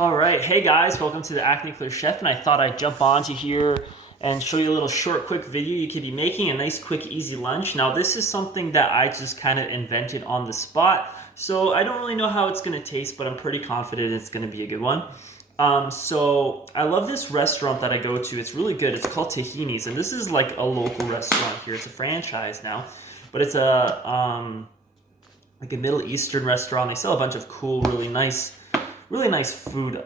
All right, hey guys, welcome to the Acne Clear Chef, and I thought I'd jump onto here and show you a little short, quick video you could be making a nice, quick, easy lunch. Now, this is something that I just kind of invented on the spot, so I don't really know how it's going to taste, but I'm pretty confident it's going to be a good one. So I love this restaurant that I go to. It's really good. It's called Tahini's, and this is like a local restaurant here. It's a franchise now, but it's like a Middle Eastern restaurant. They sell a bunch of cool, really nice food,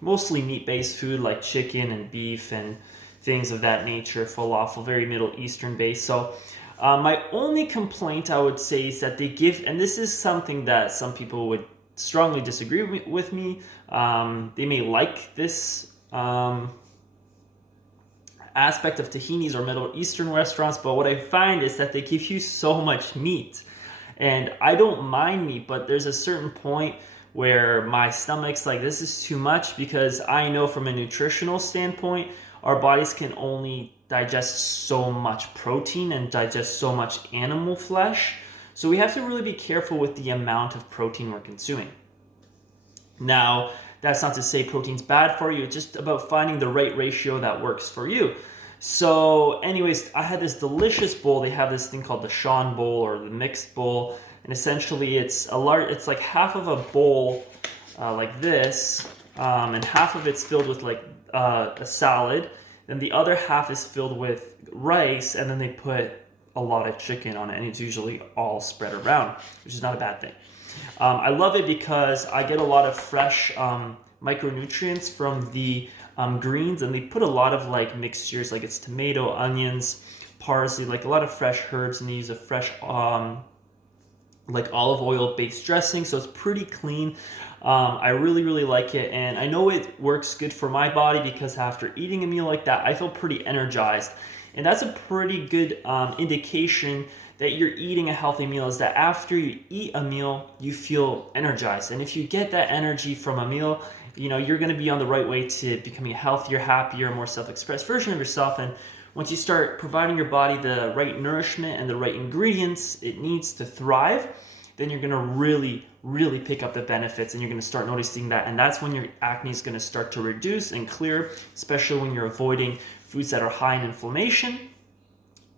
mostly meat-based food like chicken and beef and things of that nature, falafel, very Middle Eastern based. So my only complaint I would say is that they give, and this is something that some people would strongly disagree with me, they may like this aspect of Tahini's or Middle Eastern restaurants, but what I find is that they give you so much meat. And I don't mind meat, but there's a certain point where my stomach's like, this is too much, because I know from a nutritional standpoint, our bodies can only digest so much protein and digest so much animal flesh. So we have to really be careful with the amount of protein we're consuming. Now, that's not to say protein's bad for you. It's just about finding the right ratio that works for you. So anyways, I had this delicious bowl. They have this thing called the Sean bowl or the mixed bowl. And essentially it's like half of a bowl like this, and half of it's filled with like a salad. Then the other half is filled with rice, and then they put a lot of chicken on it, and it's usually all spread around, which is not a bad thing. I love it because I get a lot of fresh micronutrients from the greens, and they put a lot of like mixtures, like it's tomato, onions, parsley, like a lot of fresh herbs, and they use a fresh like olive oil based dressing, so it's pretty clean. I really like it, and I know it works good for my body because after eating a meal like that, I feel pretty energized. And that's a pretty good indication that you're eating a healthy meal, is that after you eat a meal, you feel energized. And if you get that energy from a meal, you know, you're going to be on the right way to becoming a healthier, happier, more self-expressed version of yourself. And once you start providing your body the right nourishment and the right ingredients it needs to thrive, then you're going to really pick up the benefits, and you're going to start noticing that. And that's when your acne is going to start to reduce and clear, especially when you're avoiding foods that are high in inflammation.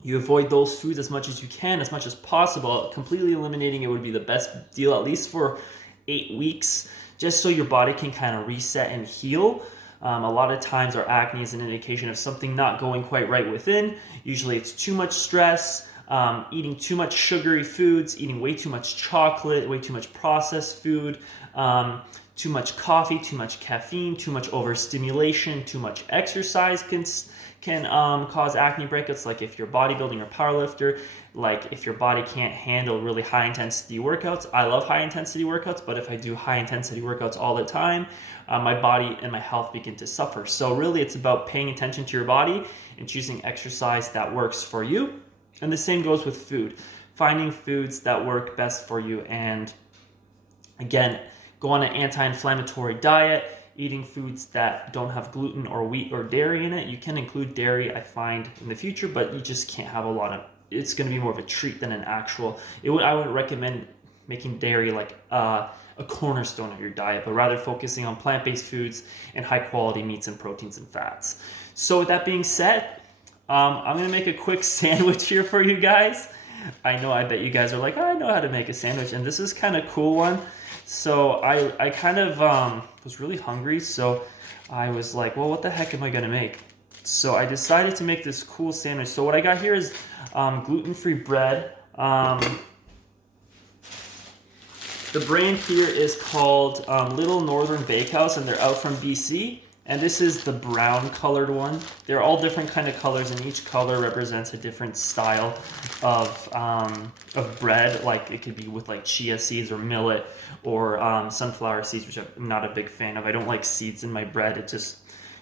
You avoid those foods as much as you can, as much as possible. Completely eliminating it would be the best deal, at least for 8 weeks, just so your body can kind of reset and heal. A lot of times our acne is an indication of something not going quite right within. Usually it's too much stress, eating too much sugary foods, eating way too much chocolate, way too much processed food, too much coffee, too much caffeine, too much overstimulation, too much exercise can cause acne breakouts. Like if you're bodybuilding or powerlifter, like if your body can't handle really high intensity workouts. I love high intensity workouts, but if I do high intensity workouts all the time, my body and my health begin to suffer. So really it's about paying attention to your body and choosing exercise that works for you. And the same goes with food, finding foods that work best for you. And again, go on an anti-inflammatory diet, eating foods that don't have gluten or wheat or dairy in it. You can include dairy, I find, in the future, but you just can't have a lot of, it's going to be more of a treat than an actual, I wouldn't recommend making dairy like a cornerstone of your diet, but rather focusing on plant-based foods and high-quality meats and proteins and fats. So with that being said, I'm going to make a quick sandwich here for you guys. I bet you guys are like, oh, I know how to make a sandwich, and this is kind of cool one. So I kind of was really hungry, so I was like, well, what the heck am I going to make? So I decided to make this cool sandwich. So what I got here is gluten-free bread. The brand here is called Little Northern Bakehouse, and they're out from BC. And this is the brown colored one. They're all different kind of colors, and each color represents a different style of bread. Like it could be with like chia seeds or millet or sunflower seeds, which I'm not a big fan of. I don't like seeds in my bread. It just,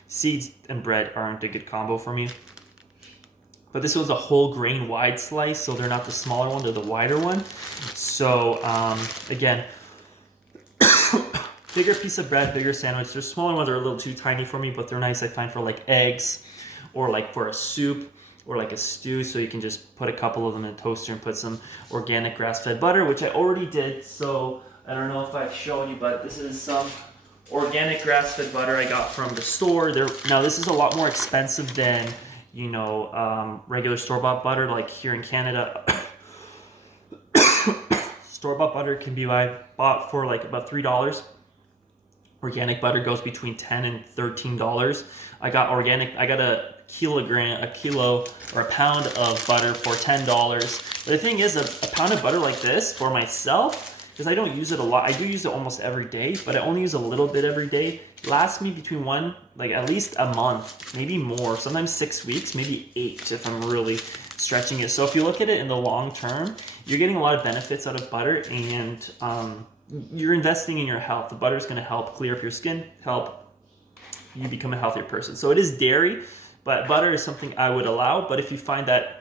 seeds and bread aren't a good combo for me. But this was a whole grain wide slice, so they're not the smaller one, they're the wider one. So again, bigger piece of bread, bigger sandwich. The smaller ones are a little too tiny for me, but they're nice, I find, for like eggs or like for a soup or like a stew. So you can just put a couple of them in a toaster and put some organic grass-fed butter, which I already did. So I don't know if I've shown you, but this is some organic grass-fed butter I got from the store. Now this is a lot more expensive than, you know, regular store-bought butter. Like here in Canada, store-bought butter can be bought for like about $3. Organic butter goes between $10 and $13. I got a kilo or a pound of butter for $10. But the thing is, a pound of butter like this for myself, because I don't use it a lot. I do use it almost every day, but I only use a little bit every day. Lasts me between at least a month, maybe more, sometimes 6 weeks, maybe 8 if I'm really stretching it. So if you look at it in the long term, you're getting a lot of benefits out of butter, and you're investing in your health. The butter is going to help clear up your skin, help you become a healthier person. So it is dairy, but butter is something I would allow. But if you find that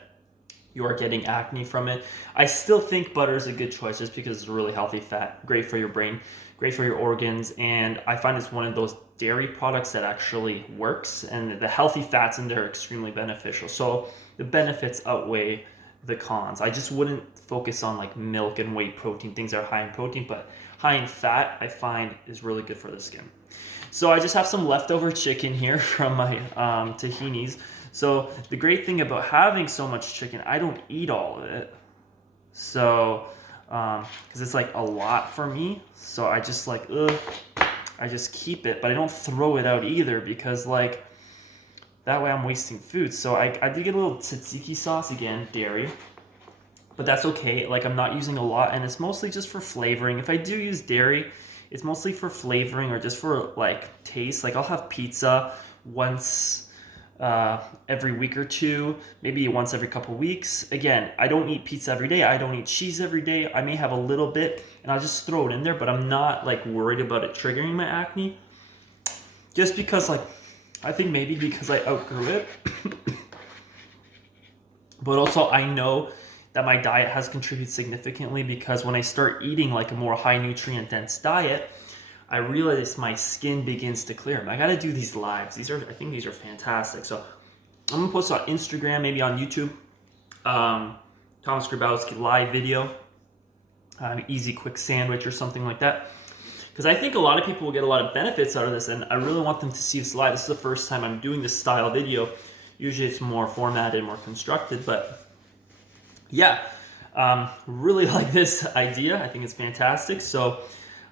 you are getting acne from it, I still think butter is a good choice just because it's a really healthy fat, great for your brain, great for your organs, and I find it's one of those dairy products that actually works, and the healthy fats in there are extremely beneficial. So the benefits outweigh the cons. I just wouldn't focus on like milk and whey protein, things that are high in protein, but high in fat I find is really good for the skin. So I just have some leftover chicken here from my tahinis. So the great thing about having so much chicken, I don't eat all of it. So, because it's like a lot for me. So I just like, I just keep it, but I don't throw it out either, because like, that way I'm wasting food. So I did get a little tzatziki sauce, again, dairy. But that's okay, like I'm not using a lot, and it's mostly just for flavoring. If I do use dairy, it's mostly for flavoring or just for like taste. Like I'll have pizza once every week or two, maybe once every couple weeks. Again, I don't eat pizza every day. I don't eat cheese every day. I may have a little bit and I'll just throw it in there, but I'm not like worried about it triggering my acne. Just because like, I think maybe because I outgrew it. But also I know that my diet has contributed significantly, because when I start eating like a more high nutrient dense diet, I realize my skin begins to clear. I gotta do these lives. I think these are fantastic. So I'm gonna post on Instagram, maybe on YouTube. Thomas Grabowski live video, easy quick sandwich or something like that. Because I think a lot of people will get a lot of benefits out of this, and I really want them to see this live. This is the first time I'm doing this style video. Usually it's more formatted, more constructed, but yeah, really like this idea. I think it's fantastic. So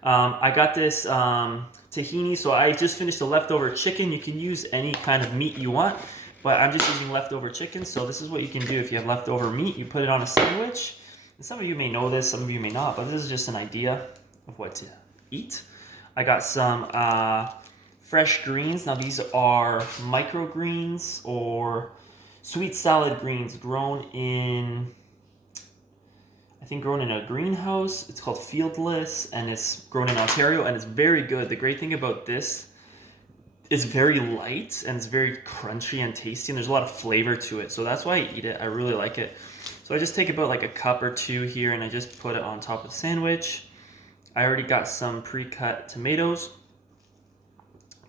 I got this tahini. So I just finished the leftover chicken. You can use any kind of meat you want, but I'm just using leftover chicken. So this is what you can do if you have leftover meat. You put it on a sandwich. And some of you may know this, some of you may not, but this is just an idea of what to eat. I got some fresh greens. Now these are microgreens or sweet salad greens grown in a greenhouse. It's called Fieldless, and it's grown in Ontario, and it's very good. The great thing about this is very light and it's very crunchy and tasty, and there's a lot of flavor to it. So that's why I eat it. I really like it. So I just take about like a cup or two here, and I just put it on top of the sandwich. I already got some pre-cut tomatoes.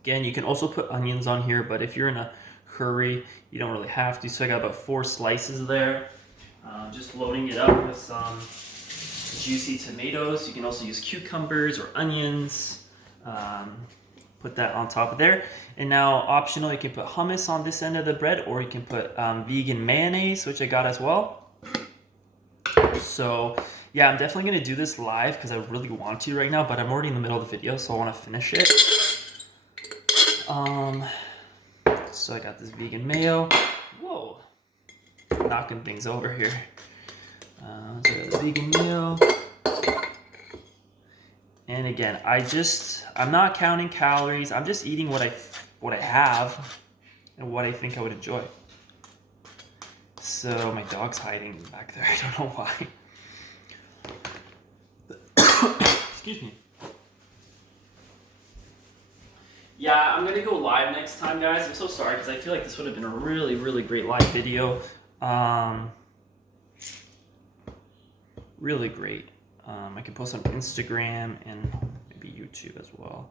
Again, you can also put onions on here, but if you're in a hurry, you don't really have to. So I got about 4 slices there. Just loading it up with some juicy tomatoes. You can also use cucumbers or onions. Put that on top of there. And now, optional, you can put hummus on this end of the bread, or you can put vegan mayonnaise, which I got as well. So yeah, I'm definitely going to do this live because I really want to right now, but I'm already in the middle of the video, so I want to finish it. So I got this vegan mayo. Whoa. Knocking things over here. So vegan mayo. And again, I'm not counting calories. I'm just eating what I have and what I think I would enjoy. So my dog's hiding back there. I don't know why. Excuse me. Yeah, I'm gonna go live next time, guys. I'm so sorry because I feel like this would have been a really, really great live video. Really great. I can post on Instagram and maybe YouTube as well.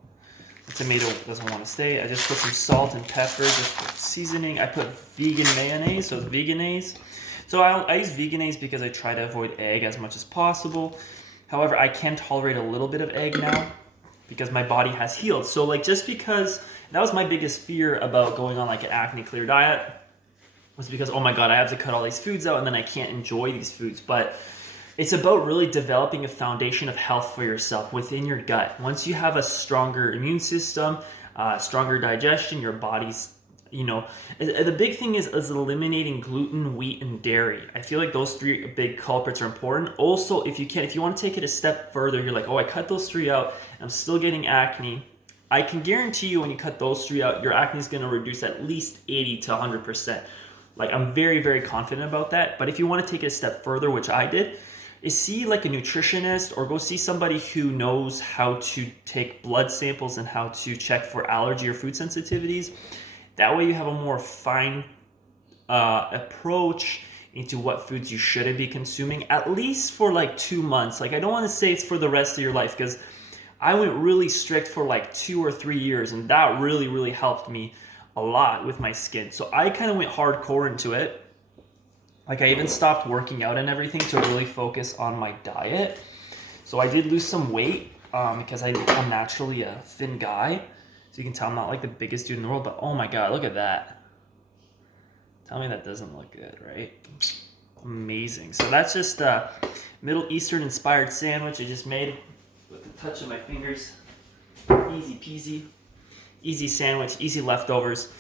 The tomato doesn't want to stay. I just put some salt and pepper just for seasoning. I put vegan mayonnaise, so it's veganese. So I use veganese because I try to avoid egg as much as possible. However, I can tolerate a little bit of egg now. because my body has healed. So like, just because that was my biggest fear about going on like an acne clear diet, was because, oh my God, I have to cut all these foods out and then I can't enjoy these foods. But it's about really developing a foundation of health for yourself within your gut. Once you have a stronger immune system, stronger digestion, your body's, the big thing is eliminating gluten, wheat, and dairy. I feel like those three big culprits are important. Also, if you want to take it a step further, you're like, oh, I cut those three out, I'm still getting acne. I can guarantee you when you cut those three out, your acne is going to reduce at least 80 to 100%. Like, I'm very, very confident about that. But if you want to take it a step further, which I did, is see like a nutritionist or go see somebody who knows how to take blood samples and how to check for allergy or food sensitivities. That way you have a more fine approach into what foods you shouldn't be consuming, at least for like 2 months. Like, I don't want to say it's for the rest of your life, because I went really strict for like 2 or 3 years, and that really, really helped me a lot with my skin. So I kind of went hardcore into it. Like, I even stopped working out and everything to really focus on my diet. So I did lose some weight because I'm naturally a thin guy. So you can tell I'm not like the biggest dude in the world, but oh my God, look at that. Tell me that doesn't look good, right? Amazing. So that's just a Middle Eastern inspired sandwich I just made with the touch of my fingers. Easy peasy. Easy sandwich, easy leftovers.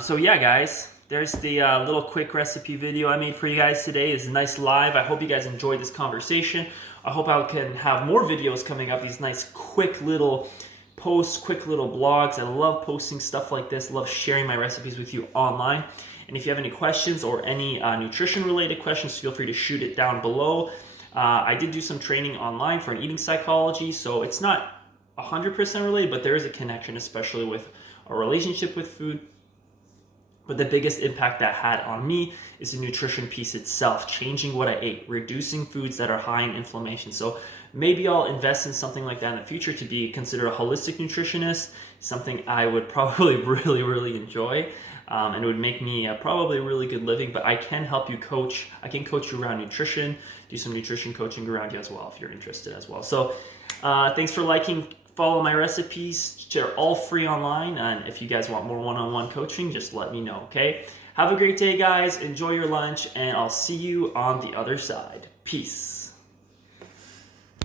So yeah, guys, there's the little quick recipe video I made for you guys today. It's a nice live. I hope you guys enjoyed this conversation. I hope I can have more videos coming up, these nice quick little posts, quick little blogs. I love posting stuff like this. I love sharing my recipes with you online. And if you have any questions or any nutrition related questions, feel free to shoot it down below. I did do some training online for an eating psychology, so it's not 100% related, but there is a connection, especially with a relationship with food. But the biggest impact that had on me is the nutrition piece itself, changing what I ate, reducing foods that are high in inflammation. So maybe I'll invest in something like that in the future to be considered a holistic nutritionist, something I would probably really, really enjoy. And it would make me probably a really good living, but I can help you coach. I can coach you around nutrition, do some nutrition coaching around you as well if you're interested as well. So thanks for liking. Follow my recipes. They're all free online. And if you guys want more one-on-one coaching, just let me know, okay? Have a great day, guys. Enjoy your lunch, and I'll see you on the other side. Peace.